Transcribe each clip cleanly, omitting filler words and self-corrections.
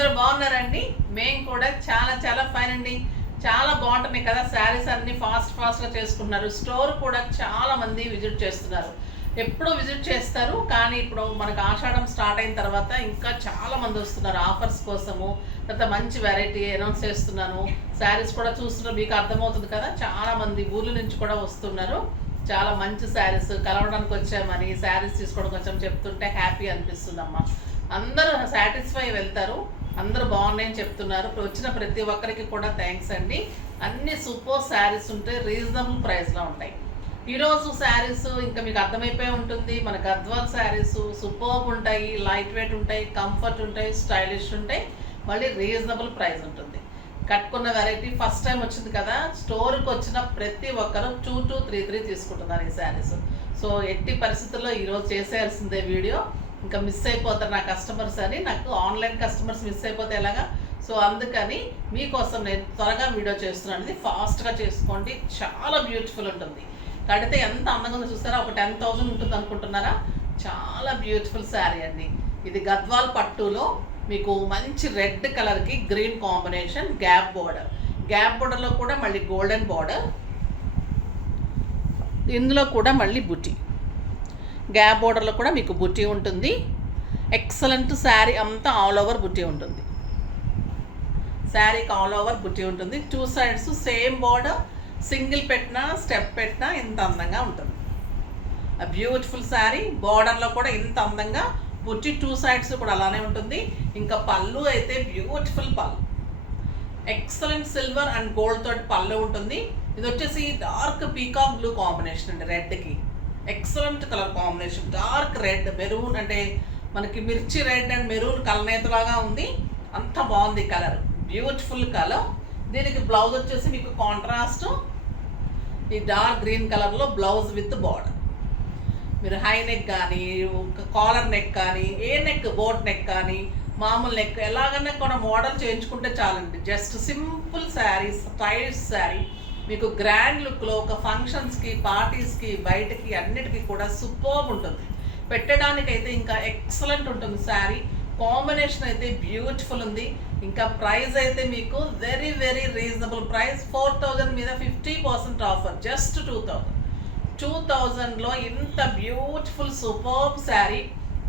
అందరూ బాగున్నారండి. మేము కూడా చాలా చాలా ఫైన్ అండి. చాలా బాగుంటున్నాయి కదా శారీస్ అన్నీ ఫాస్ట్గా చేసుకున్నారు. స్టోర్ కూడా చాలా మంది విజిట్ చేస్తున్నారు. ఎప్పుడూ విజిట్ చేస్తారు, కానీ ఇప్పుడు మనకు ఆషాఢం స్టార్ట్ అయిన తర్వాత ఇంకా చాలా మంది వస్తున్నారు ఆఫర్స్ కోసము. తర్వాత మంచి వెరైటీ అనౌన్స్ చేస్తున్నాను. శారీస్ కూడా చూస్తున్నారు, మీకు అర్థమవుతుంది కదా. చాలా మంది ఊర్ల నుంచి కూడా వస్తున్నారు. చాలా మంచి శారీస్ కలవడానికి వచ్చామని శారీస్ తీసుకోవడానికి వచ్చామని చెప్తుంటే హ్యాపీ అనిపిస్తుందమ్మా. అందరూ సాటిస్ఫై వెళ్తారు, అందరూ బాగున్నాయని చెప్తున్నారు. వచ్చిన ప్రతి ఒక్కరికి కూడా థ్యాంక్స్ అండి. అన్ని సూపర్ శారీస్ ఉంటాయి, రీజనబుల్ ప్రైస్లో ఉంటాయి. ఈరోజు శారీస్ ఇంకా మీకు అర్థమైపోయి ఉంటుంది. మన గద్వాల్ శారీస్ సూపర్ ఉంటాయి, లైట్ వెయిట్ ఉంటాయి, కంఫర్ట్ ఉంటాయి, స్టైలిష్ ఉంటాయి, మళ్ళీ రీజనబుల్ ప్రైస్ ఉంటుంది. కట్టుకున్న వెరైటీ ఫస్ట్ టైం వచ్చింది కదా, స్టోర్కి వచ్చిన ప్రతి ఒక్కరు 2233 తీసుకుంటున్నారు ఈ శారీస్. సో ఎట్టి పరిస్థితుల్లో ఈరోజు చేసేయాల్సిందే వీడియో. ఇంకా మిస్ అయిపోతారు నా కస్టమర్స్ అని, నాకు ఆన్లైన్ కస్టమర్స్ మిస్ అయిపోతే ఎలాగా. సో అందుకని మీకోసం నేను త్వరగా వీడియో చేస్తున్నాను. ఇది ఫాస్ట్గా చేసుకోండి, చాలా బ్యూటిఫుల్ ఉంటుంది. కడితే ఎంత అందంగా ఉందో చూస్తారా. ఒక 10,000 ఉంటుంది అనుకుంటున్నారా? చాలా బ్యూటిఫుల్ శారీ అండి. ఇది గద్వాల్ పట్టులో మీకు మంచి రెడ్ కలర్కి గ్రీన్ కాంబినేషన్, గ్యాప్ బోర్డర్లో కూడా మళ్ళీ గోల్డెన్ బోర్డర్, ఇందులో కూడా మళ్ళీ బుట్టి, గ్యాప్ బోర్డర్లో కూడా మీకు బుట్టి ఉంటుంది. ఎక్సలెంట్ శారీ అంతా ఆల్ ఓవర్ బుట్టి ఉంటుంది. శారీకి ఆల్ ఓవర్ బుట్టి ఉంటుంది. 2 సైడ్స్ సేమ్ బోర్డర్, సింగిల్ పెట్టినా స్టెప్ పెట్టినా ఇంత అందంగా ఉంటుంది. బ్యూటిఫుల్ శారీ. బోర్డర్లో కూడా ఇంత అందంగా బుట్టి, 2 సైడ్స్ కూడా అలానే ఉంటుంది. ఇంకా పళ్ళు అయితే బ్యూటిఫుల్ పళ్ళు, ఎక్సలెంట్ సిల్వర్ అండ్ గోల్డ్ తోటి పళ్ళు ఉంటుంది. ఇది వచ్చేసి డార్క్ పీకాక్ బ్లూ కాంబినేషన్ అండి. రెడ్కి excellent colour combination, dark red maroon, అంటే మనకి మిర్చి రెడ్ అండ్ మెరూన్ కలనేతలాగా ఉంది. అంత బాగుంది కలర్, బ్యూటిఫుల్ కలర్. దీనికి బ్లౌజ్ వచ్చేసి మీకు కాంట్రాస్ట్ ఈ డార్క్ గ్రీన్ కలర్లో బ్లౌజ్ విత్ బార్డర్. మీరు హై నెక్ కానీ, కాలర్ నెక్ కానీ, ఏ నెక్, బోట్ నెక్ కానీ, మామూలు నెక్ ఎలాగన్నా కూడా మోడల్ చేయించుకుంటే చాలండి. Just simple sari, stylish sari, మీకు గ్రాండ్ లుక్లో ఒక ఫంక్షన్స్కి, పార్టీస్కి, బయటకి అన్నిటికీ కూడా సూపర్ ఉంటుంది. పెట్టడానికైతే ఇంకా ఎక్సలెంట్ ఉంటుంది శారీ. కాంబినేషన్ అయితే బ్యూటిఫుల్ ఉంది. ఇంకా ప్రైస్ అయితే మీకు వెరీ వెరీ రీజనబుల్ ప్రైస్. 4,000 మీద 50% ఆఫర్, జస్ట్ 2,000లో ఇంత బ్యూటిఫుల్ సూపర్ శారీ.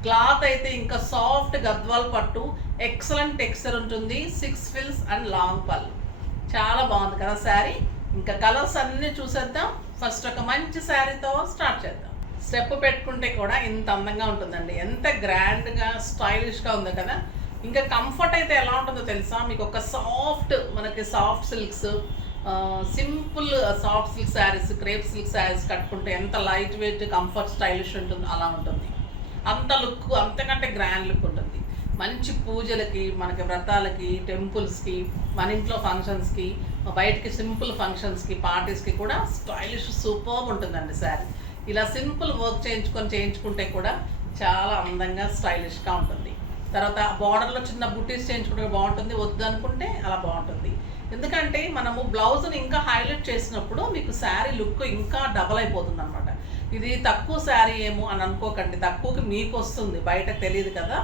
క్లాత్ అయితే ఇంకా సాఫ్ట్ గద్వాల్ పట్టు, ఎక్సలెంట్ టెక్స్చర్ ఉంటుంది. 6 ఫిల్స్ అండ్ లాంగ్ పళ్ళు. చాలా బాగుంది కదా శారీ. ఇంకా కలర్స్ అన్నీ చూసేద్దాం. ఫస్ట్ ఒక మంచి శారీతో స్టార్ట్ చేద్దాం. స్టెప్ పెట్టుకుంటే కూడా ఇంత అందంగా ఉంటుందండి. ఎంత గ్రాండ్గా స్టైలిష్గా ఉంది కదా. ఇంకా కంఫర్ట్ అయితే ఎలా ఉంటుందో తెలుసా మీకు? ఒక మనకి soft silks, simple soft silk saris, crepe silk saris కట్టుకుంటే ఎంత లైట్ వెయిట్, కంఫర్ట్, స్టైలిష్ ఉంటుంది, అలా ఉంటుంది. అంత లుక్, అంతకంటే గ్రాండ్ లుక్ ఉంటుంది. మంచి పూజలకి, మనకి వ్రతాలకి, టెంపుల్స్కి, మన ఇంట్లో ఫంక్షన్స్కి, బయటికి సింపుల్ ఫంక్షన్స్కి, పార్టీస్కి కూడా స్టైలిష్ సూపర్ ఉంటుందండి శారీ. ఇలా సింపుల్ వర్క్ చేయించుకుంటే కూడా చాలా అందంగా స్టైలిష్గా ఉంటుంది. తర్వాత బార్డర్లో చిన్న బుటీస్ చేయించుకుంటే బాగుంటుంది, వద్దు అనుకుంటే అలా బాగుంటుంది. ఎందుకంటే మనము బ్లౌజ్ని ఇంకా హైలైట్ చేసినప్పుడు మీకు శారీ లుక్ ఇంకా డబల్ అయిపోతుంది అనమాట. ఇది తక్కువ శారీ ఏమో అని అనుకోకండి, తక్కువకి మీకు వస్తుంది, బయట తెలియదు కదా.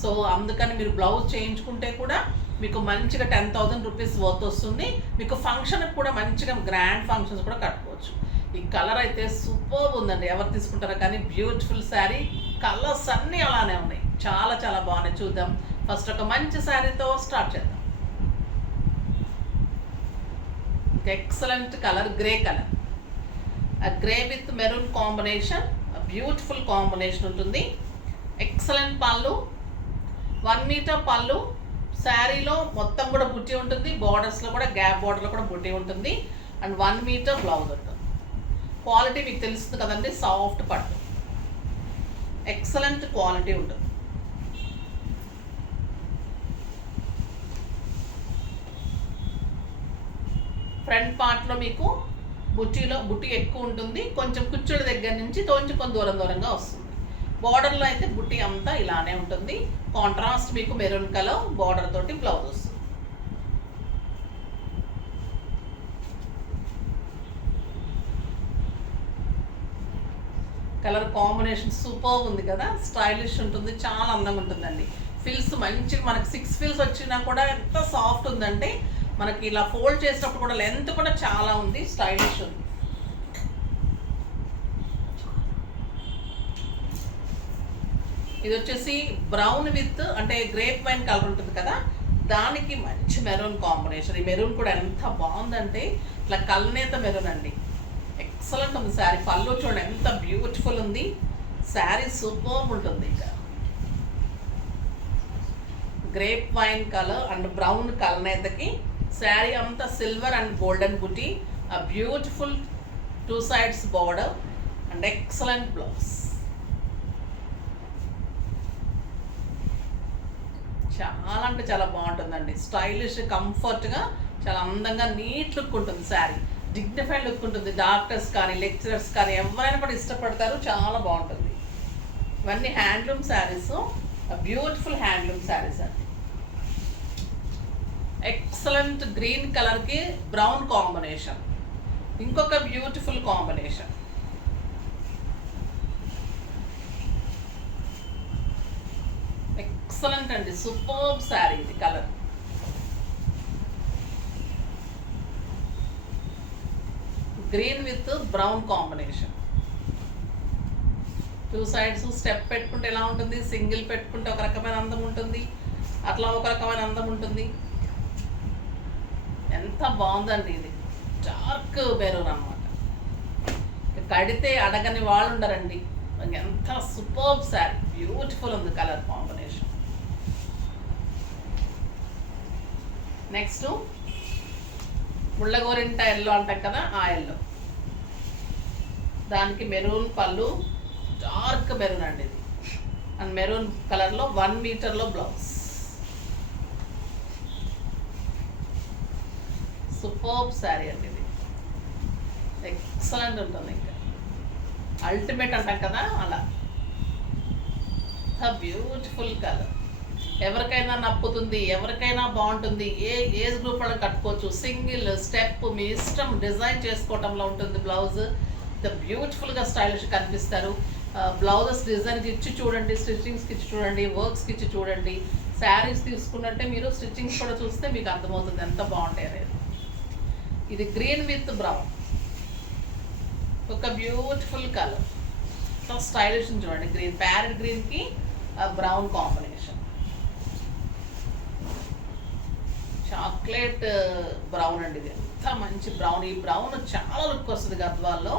సో అందుకని మీరు బ్లౌజ్ చేయించుకుంటే కూడా మీకు మంచిగా 10,000 రూపీస్ వర్త్ వస్తుంది. మీకు ఫంక్షన్కి కూడా మంచిగా గ్రాండ్ ఫంక్షన్స్ కూడా కట్టుకోవచ్చు. ఈ కలర్ అయితే సూపర్ ఉందండి, ఎవరు తీసుకుంటారో కానీ బ్యూటిఫుల్ శారీ. కలర్స్ అన్నీ అలానే ఉన్నాయి, చాలా చాలా బాగున్నాయి. చూద్దాం. ఫస్ట్ ఒక మంచి శారీతో స్టార్ట్ చేద్దాం. Excellent colour, grey colour, grey with maroon combination, beautiful combination ఉంటుంది. ఎక్సలెంట్ పళ్ళు, 1 మీటర్ పళ్ళు. శారీలో మొత్తం కూడా బుట్టి ఉంటుంది, బార్డర్స్లో కూడా గ్యాప్ బార్డర్లో కూడా బుట్టి ఉంటుంది, అండ్ 1 మీటర్ బ్లౌజ్ ఉంటుంది. క్వాలిటీ మీకు తెలుస్తుంది కదండి, సాఫ్ట్ పట్టు, ఎక్సలెంట్ క్వాలిటీ ఉంటుంది. ఫ్రంట్ పార్ట్లో మీకు బుట్టి ఎక్కువ ఉంటుంది, కొంచెం కుచ్చుల దగ్గర నుంచి కొంచెం దూరంగా వస్తుంది. బార్డర్లో అయితే బుట్టి అంతా ఇలానే ఉంటుంది. కాంట్రాస్ట్ మీకు మెరూన్ కలర్ బార్డర్ తోటి బ్లౌజ్ వస్తుంది. కలర్ కాంబినేషన్ సూపర్ ఉంది కదా, స్టైలిష్ ఉంటుంది, చాలా అందంగా ఉంటుందండి. ఫిల్స్ మంచి మనకి 6 ఫిల్స్ వచ్చినా కూడా ఎంత సాఫ్ట్ ఉందంటే మనకి ఇలా ఫోల్డ్ చేసినప్పుడు కూడా లెంత్ కూడా చాలా ఉంది, స్టైలిష్ ఉంది. ఇది వచ్చేసి బ్రౌన్ విత్ అంటే గ్రేప్ వైన్ కలర్ ఉంటుంది కదా, దానికి మంచి మెరూన్ కాంబినేషన్. ఈ మెరూన్ కూడా ఎంత బాగుందంటే ఇట్లా కల్నేత మెరూన్ అండి, ఎక్సలెంట్ ఉంది శారీ. పళ్ళు చూడండి ఎంత బ్యూటిఫుల్ ఉంది, శారీ సూపర్ ఉంటుంది. ఇంకా grape wine colour and brown కల్నేతకి శారీ అంతా సిల్వర్ అండ్ గోల్డెన్ బుటీ, ఆ beautiful 2 sides border and excellent blouse. చాలా అంటే చాలా బాగుంటుందండి, స్టైలిష్, కంఫర్ట్గా, చాలా అందంగా నీట్ లుక్ ఉంటుంది శారీ, డిగ్నిఫైడ్ లుక్ ఉంటుంది. డాక్టర్స్ కానీ లెక్చరర్స్ కానీ ఎవరైనా కూడా ఇష్టపడతారు, చాలా బాగుంటుంది. ఇవన్నీ handloom saris, beautiful handloom saris అండి. ఎక్సలెంట్ గ్రీన్ కలర్కి బ్రౌన్ కాంబినేషన్, ఇంకొక బ్యూటిఫుల్ కాంబినేషన్. ఎక్సలెంట్ అండి, సూపర్ శారీ ఇది colour. Green with brown combination, 2 sides step పెట్టుకుంటే ఎలా ఉంటుంది, సింగిల్ పెట్టుకుంటే ఒక రకమైన అందం ఉంటుంది, అట్లా ఒక రకమైన అందం ఉంటుంది. ఎంత బాగుందండి ఇది, డార్క్ మెరూన్ అనమాట. కడితే అడగని వాళ్ళు ఉండరండి, ఎంత సూపర్ శారీ, బ్యూటిఫుల్ ఉంది కలర్ కాంబినేషన్. నెక్స్ట్ ముళ్ళగోరింట ఎల్లో అంటాం కదా, ఆ ఎల్లో, దానికి మెరూన్ పళ్ళు, డార్క్ మెరూన్ అండి ఇది, అండ్ మెరూన్ కలర్లో 1 మీటర్లో బ్లౌజ్. సూపర్ శారీ అండి ఇది, ఎక్సలెంట్ ఉంటుంది. ఇంకా అల్టిమేట్ అంటాం కదా అలా, బ్యూటిఫుల్ కలర్, ఎవరికైనా నప్పుతుంది, ఎవరికైనా బాగుంటుంది, ఏ ఏజ్ గ్రూప్ వాళ్ళకి కట్టుకోవచ్చు, సింగిల్ స్టెప్ మీ ఇష్టం, డిజైన్ చేసుకోవటంలో ఉంటుంది. బ్లౌజ్ బ్యూటిఫుల్గా స్టైలిష్ కనిపిస్తారు. బ్లౌజెస్ డిజైన్కి ఇచ్చి చూడండి, స్టిచ్చింగ్స్కి ఇచ్చి చూడండి, వర్క్స్కి ఇచ్చి చూడండి. శారీస్ తీసుకున్నట్టే మీరు స్టిచ్చింగ్స్ కూడా చూస్తే మీకు అర్థమవుతుంది ఎంత బాగుంటాయి అనేది. ఇది గ్రీన్ విత్ బ్రౌన్, ఒక బ్యూటిఫుల్ కలర్, స్టైలిష్ చూడండి. గ్రీన్, ప్యారెట్ గ్రీన్కి బ్రౌన్ కాంబినేషన్, చాక్లెట్ బ్రౌన్ అండి ఇది, ఎంత మంచి బ్రౌన్. ఈ బ్రౌన్ చాలా లుక్ వస్తుంది గద్వాల్లో,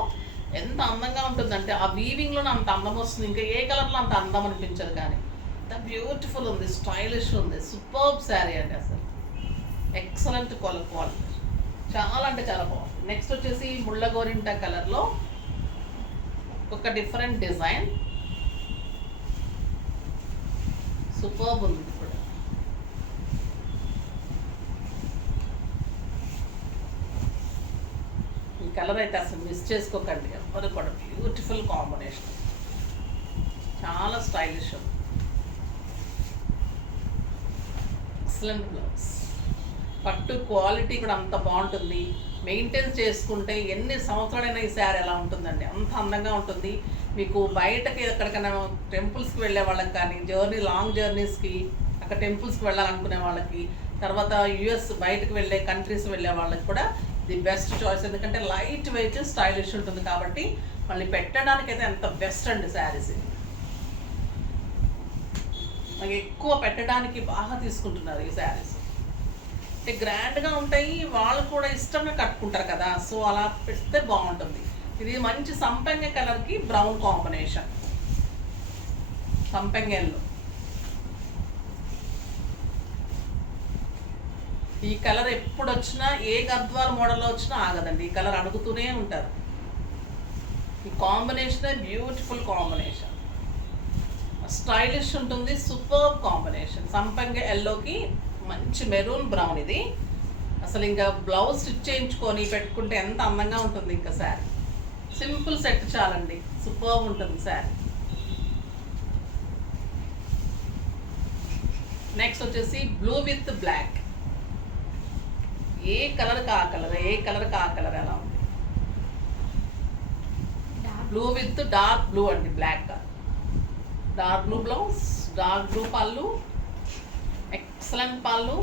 ఎంత అందంగా ఉంటుందంటే ఆ వీవింగ్లో అంత అందం వస్తుంది, ఇంకా ఏ కలర్లో అంత అందం అనిపించదు. కానీ ఎంత బ్యూటిఫుల్ ఉంది, స్టైలిష్ ఉంది, సూపర్బ్ శారీ అండి, అసలు ఎక్సలెంట్ క్వాలిటీ, చాలా అంటే చాలా బాగుంది. నెక్స్ట్ వచ్చేసి ముళ్ళగోరింట కలర్లో ఒక డిఫరెంట్ డిజైన్, సూపర్బ్ ఉంది కూడా. ఈ కలర్ అయితే అసలు మిస్ చేసుకోకండి ఎవరు కూడా, బ్యూటిఫుల్ కాంబినేషన్, చాలా స్టైలిష్, ఎక్సలెంట్ బ్లౌజ్. పట్టు క్వాలిటీ కూడా అంత బాగుంటుంది, మెయింటైన్ చేసుకుంటే ఎన్ని సంవత్సరాలైనా ఈ శారీ ఎలా ఉంటుందండి, అంత అందంగా ఉంటుంది. మీకు బయటకి ఎక్కడికైనా టెంపుల్స్కి వెళ్ళే వాళ్ళకి కానీ, లాంగ్ జర్నీస్కి అక్కడ టెంపుల్స్కి వెళ్ళాలనుకునే వాళ్ళకి, తర్వాత యుఎస్ బయటకు వెళ్ళే కంట్రీస్ వెళ్ళే వాళ్ళకి కూడా ది బెస్ట్ చాయిస్. ఎందుకంటే లైట్ వెయిట్, స్టైలిష్ ఉంటుంది కాబట్టి మళ్ళీ పెట్టడానికైతే ఎంత బెస్ట్ అండి శారీస్. మనకి ఎక్కువ పెట్టడానికి బాగా తీసుకుంటున్నారు ఈ శారీస్, అంటే గ్రాండ్గా ఉంటాయి, వాళ్ళు కూడా ఇష్టంగా కట్టుకుంటారు కదా, సో అలా పెడితే బాగుంటుంది. ఇది మంచి సంపెంగ కలర్కి బ్రౌన్ కాంబినేషన్, సంపెంగ ఎల్లో. ఈ కలర్ ఎప్పుడు వచ్చినా, ఏ గద్వాల్ మోడల్లో వచ్చినా ఆగదండి, ఈ కలర్ అడుగుతూనే ఉంటారు. ఈ కాంబినేషనే బ్యూటిఫుల్ కాంబినేషన్, స్టైలిష్ ఉంటుంది, సూపర్ కాంబినేషన్. సంపెంగ ఎల్లోకి మంచి మెరూన్ బ్రౌన్, ఇది అసలు ఇంకా బ్లౌజ్ స్టిచ్ చేయించుకొని పెట్టుకుంటే ఎంత అందంగా ఉంటుంది. ఇంకా శారీ సింపుల్ సెట్ చాలండి, సూపర్ ఉంటుంది శారీ. నెక్స్ట్ వచ్చేసి బ్లూ విత్ బ్లాక్, ఏ కలర్కి ఆ కలర్, ఏ కలర్కి ఆ కలర్ ఎలా ఉంది. బ్లూ విత్ డార్క్ బ్లూ అండి, బ్లాక్ కాదు, dark blue blouse, dark blue పళ్ళు, ఎక్సలెంట్ పళ్ళు,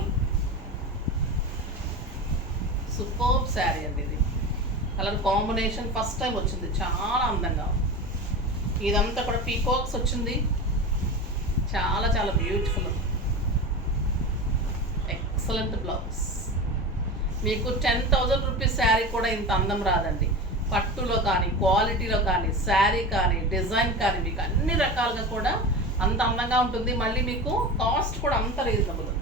సూపర్ శారీ అండి. ఇది కలర్ కాంబినేషన్ ఫస్ట్ టైం వచ్చింది, చాలా అందంగా ఉంది. ఇదంతా కూడా పీకాక్స్ వచ్చింది, చాలా చాలా బ్యూటిఫుల్. Excellent blouse. మీకు 10,000 రూపీస్ శారీ కూడా ఇంత అందం రాదండి. పట్టులో కానీ, క్వాలిటీలో కానీ, శారీ కానీ, డిజైన్ కానీ, మీకు అన్ని రకాలుగా కూడా అంత అందంగా ఉంటుంది. మళ్ళీ మీకు కాస్ట్ కూడా అంత రీజనబుల్.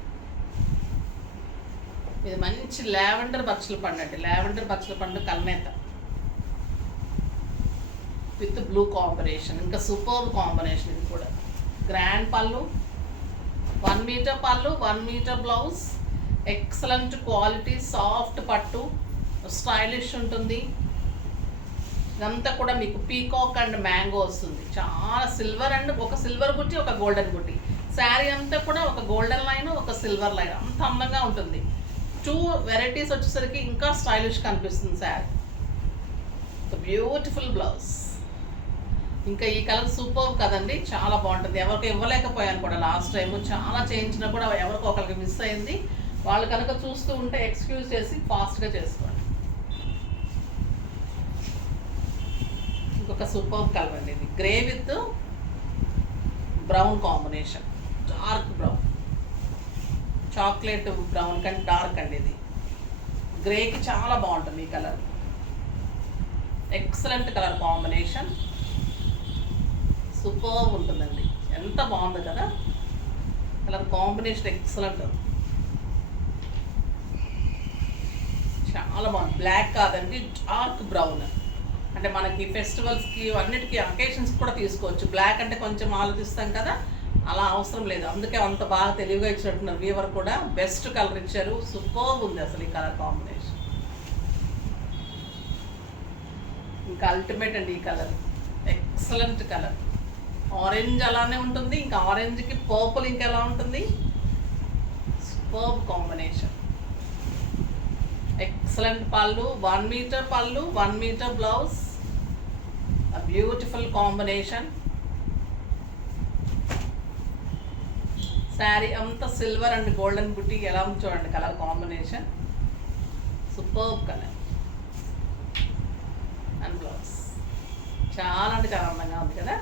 ఇది మంచి లావెండర్ బచ్చల పండు అండి, లావెండర్ బచ్చల పండు కల్నేత విత్ బ్లూ కాంబినేషన్. ఇంకా సూపర్ కాంబినేషన్. ఇది కూడా గ్రాండ్ పళ్ళు, 1 మీటర్ పళ్ళు, 1 metre blouse. Excellent quality, soft పట్టు, స్టైలిష్ ఉంటుంది. ఇదంతా కూడా మీకు పీకాక్ అండ్ మ్యాంగో వస్తుంది. చాలా సిల్వర్ అండ్ ఒక సిల్వర్ బుట్టి, ఒక గోల్డెన్ బుట్టి. శారీ అంతా కూడా ఒక గోల్డెన్ లైన్, ఒక సిల్వర్ లైన్, అంత అందంగా ఉంటుంది. 2 వెరైటీస్ వచ్చేసరికి ఇంకా స్టైలిష్ కనిపిస్తుంది శారీ. Beautiful blouse. ఇంకా ఈ కలర్ సూపర్ కదండి, చాలా బాగుంటుంది. ఎవరికి ఇవ్వలేకపోయాను కూడా లాస్ట్ టైం, చాలా చేయించినా కూడా ఎవరికి ఒకరికి మిస్ అయింది. వాళ్ళు కనుక చూస్తూ ఉంటే ఎక్స్క్యూజ్ చేసి ఫాస్ట్గా చేసుకోండి. ఇంకొక సూపర్ కలర్ అండి, ఇది grey with brown combination, dark brown, chocolate brown కంటే డార్క్ అండి. ఇది గ్రేకి చాలా బాగుంటుంది ఈ colour. Excellent colour combination, super ఉంటుందండి. ఎంత బాగుంది కదా కలర్ కాంబినేషన్, ఎక్సలెంట్, చాలా బాగుంది. బ్లాక్ కాదండి, డార్క్ బ్రౌన్. అంటే మనకి ఫెస్టివల్స్కి అన్నిటికీ అకేషన్స్ కూడా తీసుకోవచ్చు. బ్లాక్ అంటే కొంచెం ఆలోచిస్తాం కదా, అలా అవసరం లేదు. అందుకే అంత బాగా తెలివిగా ఇచ్చినట్టున్నారు వీవర్ కూడా. బెస్ట్ కలర్ ఇచ్చారు, సూపర్ ఉంది అసలు ఈ కలర్ కాంబినేషన్. ఇంకా అల్టిమేట్ అండి ఈ కలర్, ఎక్సలెంట్ కలర్. ఆరెంజ్ అలానే ఉంటుంది, ఇంకా ఆరెంజ్కి పర్పుల్ ఇంకా ఎలా ఉంటుంది, సూపర్ కాంబినేషన్. ఎక్సలెంట్ పళ్ళు, 1 మీటర్ పళ్ళు, 1 metre blouse. Beautiful combination. Sari అంతా సిల్వర్ అండ్ గోల్డెన్ బుట్టి ఎలా ఉంది చూడండి colour combination, super colour and blouse. చాలా అంటే చాలా అందంగా ఉంది కదా.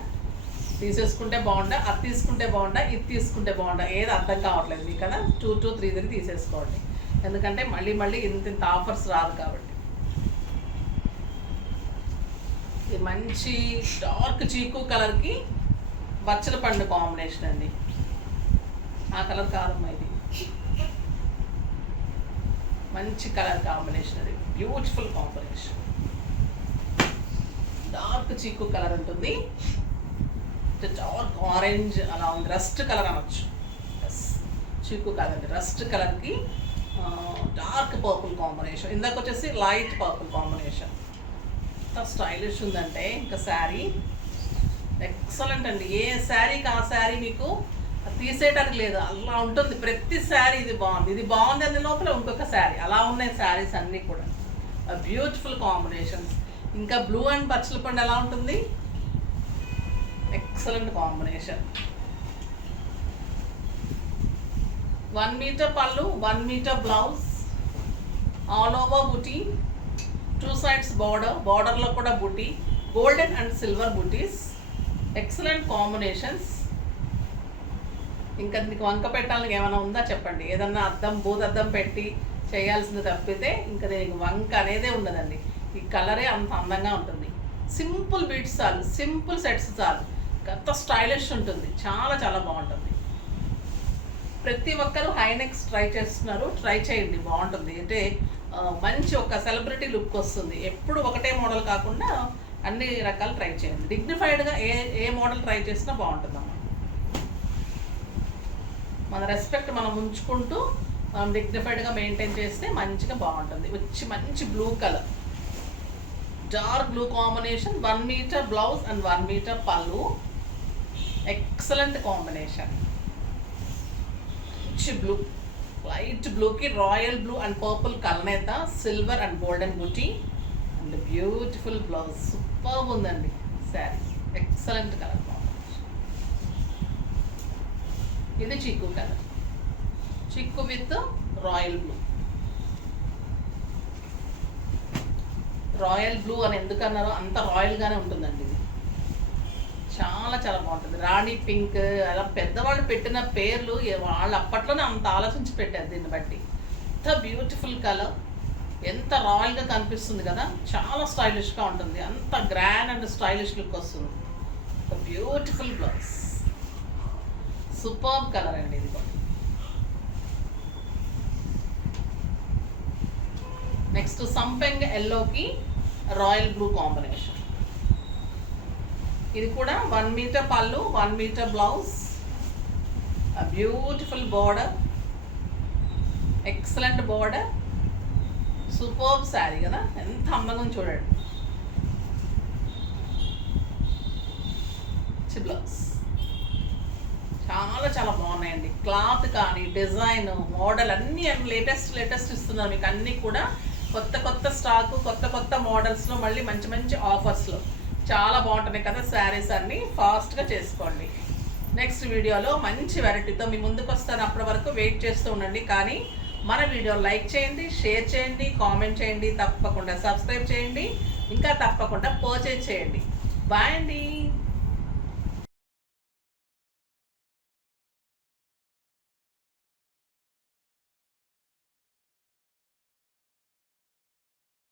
తీసేసుకుంటే బాగుండా, అది తీసుకుంటే బాగుండా, ఇది తీసుకుంటే బాగుండా, ఏది అర్థం కావట్లేదు మీకు కదా. 2 to 3 తీసేసుకోండి, ఎందుకంటే మళ్ళీ మళ్ళీ ఇంత ఆఫర్స్ రాదు కాబట్టి. ఇది మంచి డార్క్ చీకు కలర్కి బచ్చల పండు కాంబినేషన్ అండి. ఆ కలర్ కాదమ్మా, ఇది మంచి కలర్ కాంబినేషన్. అది బ్యూటిఫుల్ కాంబినేషన్. డార్క్ చీకు కలర్ ఉంటుంది, డార్క్ ఆరెంజ్ అలా ఉంది, రస్ట్ కలర్ అనొచ్చు. చీకు కాదండి, రస్ట్ కలర్కి డార్క్ పర్పుల్ కాంబినేషన్. ఇందాక వచ్చేసి లైట్ పర్పుల్ కాంబినేషన్. ఎంత స్టైలిష్ ఉందంటే ఇంకా శారీ ఎక్సలెంట్ అండి. ఏ శారీకి ఆ శారీ మీకు తీసేయడానికి లేదు, అలా ఉంటుంది ప్రతి శారీ. ఇది బాగుంది, ఇది బాగుంది అనే లోపల ఇంకొక శారీ, అలా ఉన్నాయి శారీస్ అన్నీ కూడా. Beautiful combinations. ఇంకా బ్లూ అండ్ బచ్చల పండు ఎలా ఉంటుంది, ఎక్సలెంట్ కాంబినేషన్. 1 మీటర్ పళ్ళు, 1 మీటర్ బ్లౌజ్, ఆల్ ఓవర్ బుటీ, 2 sides బార్డర్, బార్డర్లో కూడా బుటీ, golden and silver buttis. Excellent combinations. ఇంకా మీకు వంక పెట్టాలని ఏమైనా ఉందా చెప్పండి. ఏదన్నా అద్దం భూతద్దం పెట్టి చేయాల్సింది తప్పితే ఇంకా దీనికి వంక అనేదే ఉండదండి. ఈ కలరే అంత అందంగా ఉంటుంది. సింపుల్ బీట్స్ చాలు, సింపుల్ సెట్స్ చాలు, అంత స్టైలిష్ ఉంటుంది, చాలా చాలా బాగుంటుంది. ప్రతి ఒక్కరు హైనెక్స్ ట్రై చేస్తున్నారు, ట్రై చేయండి, బాగుంటుంది. అంటే మంచి ఒక సెలబ్రిటీ లుక్ వస్తుంది. ఎప్పుడు ఒకటే మోడల్ కాకుండా అన్ని రకాలు ట్రై చేయండి. డిగ్నిఫైడ్గా ఏ మోడల్ ట్రై చేసినా బాగుంటుందమ్మా. మన రెస్పెక్ట్ మనం ఉంచుకుంటూ మనం డిగ్నిఫైడ్గా మెయింటైన్ చేస్తే మంచిగా బాగుంటుంది. వచ్చి మంచి blue colour, dark blue combination, 1 metre blouse and 1 metre పళ్ళు. Excellent combination. మంచి బ్లూ, లైట్ బ్లూకి రాయల్ బ్లూ అండ్ పర్పుల్ కల్నేత, సిల్వర్ అండ్ గోల్డెన్ బుటీ అండ్ బ్యూటిఫుల్ బ్లౌజ్. సూపర్ ఉందండి శారీ, ఎక్సలెంట్ కలర్ కాంబినేషన్. ఇది చీకు కలర్, చిక్కు with royal blue. Royal blue అని ఎందుకన్నారో అంత రాయల్గానే ఉంటుందండి ఇది. చాలా చాలా బాగుంటుంది. రాణి పింక్ అలా పెద్దవాళ్ళు పెట్టిన పేర్లు వాళ్ళు అప్పట్లోనే అంత ఆలోచించి పెట్టారు దీన్ని బట్టి. ఎంత బ్యూటిఫుల్ కలర్, ఎంత రాయల్గా కనిపిస్తుంది కదా, చాలా స్టైలిష్గా ఉంటుంది. అంత గ్రాండ్ అండ్ స్టైలిష్ లుక్ వస్తుంది. ఒక బ్యూటిఫుల్ బ్లౌజ్, సూపర్బ్ కలర్ అండి ఇది కూడా. నెక్స్ట్ సంపెంగ ఎల్లోకి రాయల్ బ్లూ కాంబినేషన్. ఇది కూడా 1 మీటర్ పళ్ళు, 1 metre blouse, beautiful border, excellent border, superb sari కదా, ఎంత అందంగా చూడండి. బ్లౌజ్ చాలా చాలా బాగున్నాయండి. క్లాత్ కానీ డిజైన్ మోడల్ అన్నీ లేటెస్ట్ ఇస్తున్నారు మీకు. అన్నీ కూడా కొత్త కొత్త స్టాకు, కొత్త కొత్త మోడల్స్లో, మళ్ళీ మంచి మంచి ఆఫర్స్లో చాలా బాగుంటున్నాయి కదా శారీస్ అన్నీ. ఫాస్ట్గా చేసుకోండి. నెక్స్ట్ వీడియోలో మంచి వెరైటీతో మీ ముందుకు వస్తాను. అప్పటి వరకు వెయిట్ చేస్తూ ఉండండి. కానీ మన వీడియో లైక్ చేయండి, షేర్ చేయండి, కామెంట్ చేయండి, తప్పకుండా సబ్స్క్రైబ్ చేయండి, ఇంకా తప్పకుండా పర్చేజ్ చేయండి. బాయ్ అండి.